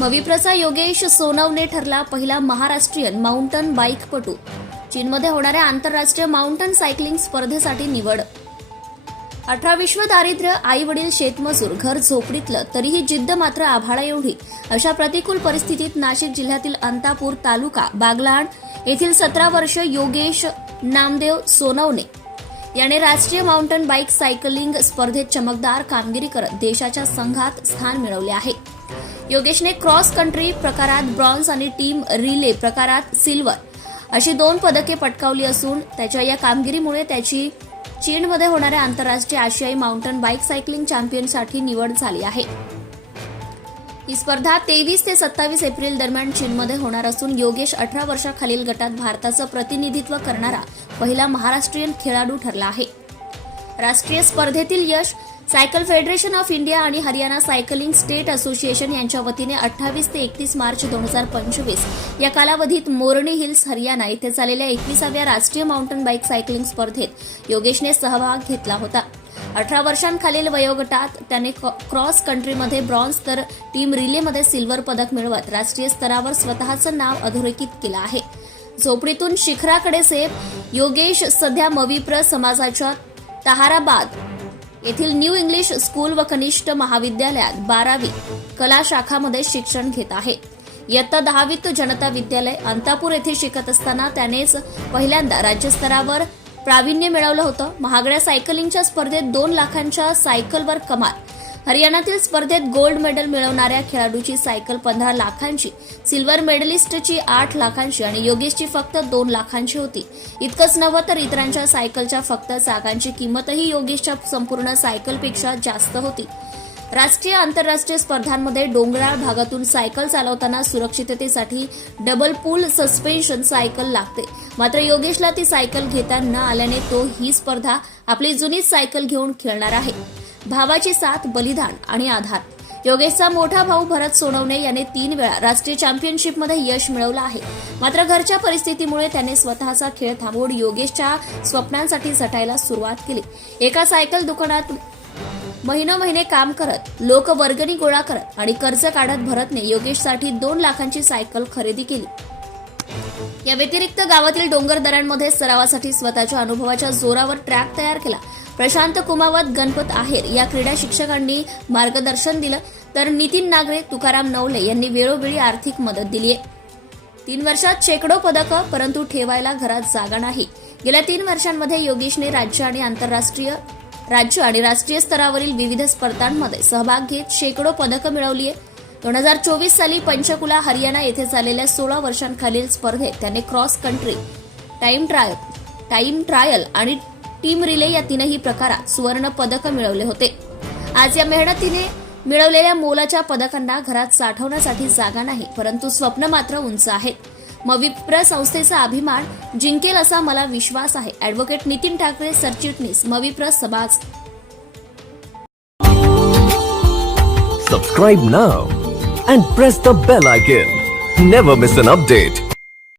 मविप्रचा योगेश सोनवने ठरला पहिला महाराष्ट्रीयन माउंटन बाईकपटू. चीनमध्ये होणाऱ्या आंतरराष्ट्रीय माउंटन सायकलिंग स्पर्धेसाठी निवड. अठरा विश्व दारिद्र्य आई वडील शेतमजूर घर झोपडीतलं तरीही जिद्द मात्र आभाळा एवढी. अशा प्रतिकूल परिस्थितीत नाशिक जिल्ह्यातील अंतापूर तालुका बागलाण येथील सतरा वर्ष योगेश नामदेव सोनवणे याने राष्ट्रीय माउंटन बाईक सायकलिंग स्पर्धेत चमकदार कामगिरी करत देशाच्या संघात स्थान मिळवले आहे. योगेशने क्रॉस कंट्री प्रकारात ब्रॉन्झ आणि टीम रिले प्रकारात सिल्वर अशी दोन पदके पटकावली असून त्याच्या या कामगिरीमुळे त्याची चीनमध्ये होणाऱ्या आंतरराष्ट्रीय आशियाई माउंटन बाईक सायकलिंग चॅम्पियनसाठी निवड झाली आहे. ही स्पर्धा तेवीस ते सत्तावीस एप्रिल दरम्यान चीनमध्ये होणार असून योगेश अठरा वर्षाखालील गटात भारताचं प्रतिनिधित्व करणारा पहिला महाराष्ट्रीयन खेळाडू ठरला आहे. राष्ट्रीय स्पर्धेतील यश सायकल फेडरेशन ऑफ इंडिया आणि हरियाणा सायकलिंग स्टेट असोसिएशन यांच्या वतीने अठ्ठावीस ते एकतीस मार्च दोन हजार पंचवीस या कालावधीत मोरणी हिल्स हरियाणा येथे झालेल्या एकविसाव्या राष्ट्रीय माउंटन बाईक सायकलिंग स्पर्धेत योगेशने सहभाग घेतला होता. अठरा वर्षांखालील वयोगटात त्याने क्रॉस कंट्रीमध्ये ब्रॉन्झ तर टीम रिलेमध्ये सिल्वर पदक मिळवत राष्ट्रीय स्तरावर स्वतःचं नाव अधोरेखित केलं आहे. झोपडीतून शिखराकडे सेफ योगेश सध्या मविप्र समाजाच्या तहाराबाद येथील न्यू इंग्लिश स्कूल व कनिष्ठ महाविद्यालयात बारावी कला शाखामध्ये शिक्षण घेत आहे. इयत्ता दहावीत जनता विद्यालय अंतापूर येथे शिकत असताना त्यानेच पहिल्यांदा राज्यस्तरावर प्रावीण्य मिळवलं होतं. महागड्या सायकलिंगच्या स्पर्धेत दोन लाखांच्या सायकलवर कमाल हरियाणातील स्पर्धेत गोल्ड मेडल मिळवणाऱ्या खेळाडूची सायकल पंधरा लाखांची सिल्वर मेडलिस्टची आठ लाखांची आणि योगेशची फक्त दोन लाखांची होती. इतकंच नव्हे तर इतरांच्या सायकलच्या फक्त चाकांची किंमतही योगेशच्या संपूर्ण सायकलपेक्षा जास्त होती. राष्ट्रीय आंतरराष्ट्रीय स्पर्धांमध्ये डोंगराळ भागातून सायकल चालवताना सुरक्षिततेसाठी डबल पूल सस्पेन्शन सायकल लागते. मात्र योगेशला ती सायकल घेता न आल्याने तो ही स्पर्धा आपली जुनीच सायकल घेऊन खेळणार आहे. भावाची साथ बलिदान आणि आधार. योगेशचा मोठा भाऊ भरत सोनवणे याने तीन वेळा राष्ट्रीय चॅम्पियनशिपमध्ये यश मिळवलं आहे. मात्र घरच्या परिस्थितीमुळे त्याने स्वतःचा खेळ थांबवून योगेशच्या स्वप्नांसाठी झटायला सुरुवात केली. एका सायकल दुकानात महिनो महिने काम करत लोक वर्गणी गोळा करत आणि कर्ज काढत भरतने योगेशसाठी दोन लाखांची सायकल खरेदी केली. या व्यतिरिक्त गावातील डोंगर दऱ्यांमध्ये सरावासाठी स्वतःच्या अनुभवाच्या जोरावर ट्रॅक तयार केला. प्रशांत कुमावत गणपत आहेर या क्रीडा शिक्षकांनी मार्गदर्शन दिलं. तर नितीन नागरे तुकाराम नवले यांनी वेळोवेळी आर्थिक मदत दिली आहे. तीन वर्षात शेकडो पदकं परंतु ठेवायला घरात जागा नाही. गेल्या तीन वर्षांमध्ये योगेशने राज्य आणि आंतरराष्ट्रीय राज्य आणि राष्ट्रीय स्तरावरील विविध स्पर्धांमध्ये सहभाग घेत शेकडो पदकं मिळवली आहे दोन हजार चोवीस साली पंचकुला हरियाणा येथे झालेल्या सोळा वर्षांखालील स्पर्धेत त्याने cross country time trial time trial आणि टीम रिले या तीनही प्रकारात सुवर्ण पदक मिळवले होते. आज या मेहनतीने मिळवलेल्या मोलाच्या पदकांना घरात साठवण्यासाठी जागा नाही परंतु स्वप्न मात्र उंच आहेत मविप्र संस्थेचा अभिमान जिंकेल असा मला विश्वास आहे अॅडव्होकेट नितीन ठाकरे सरचिटणीस Mavipra Samaj. Subscribe now and press the bell icon never miss an update